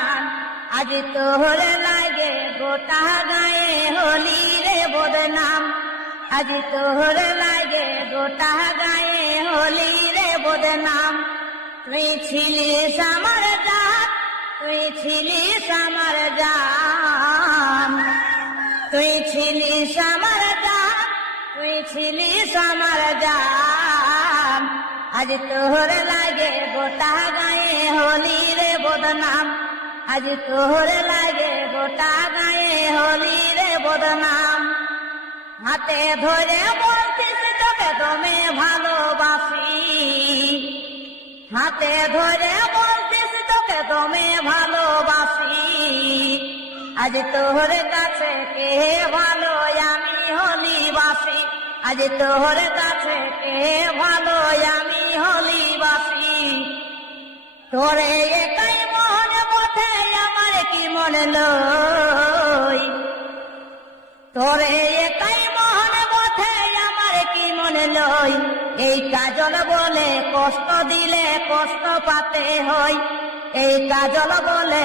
জান আজ তোর লাগে গোটা গায়ে হলি রে বদনাম আজ তোর লাগে গোটা গায়ে হলি রে বদনাম তুই ছিলিস আমার জান তুই ছিলিস আমার জান তুই ছিলিস আমার জান তুই ছিলিস আমার জান আজ তোর লাগে গোটা গায়ে হলি রে বদনাম আজ তোর লাগে গোটা গায়ে হলি রে বদনাম হাতে ধরে বলছিস তোকে দমে ভালোবাসি হাতে ধরে বলছিস তোকে দমে ভালোবাসি আজ তোর কাছে কে ভালো আমি হলিবাসি আজ তোর কাছে কে ভালো আমি হলিবাসি তোরে একাই মন পথে আমার কি মনে লই তোরে একাই মন পথে আমার কি মনে লই এই কাজল বলে কষ্ট দিলে কষ্ট পাতে হয় এই কাজল বলে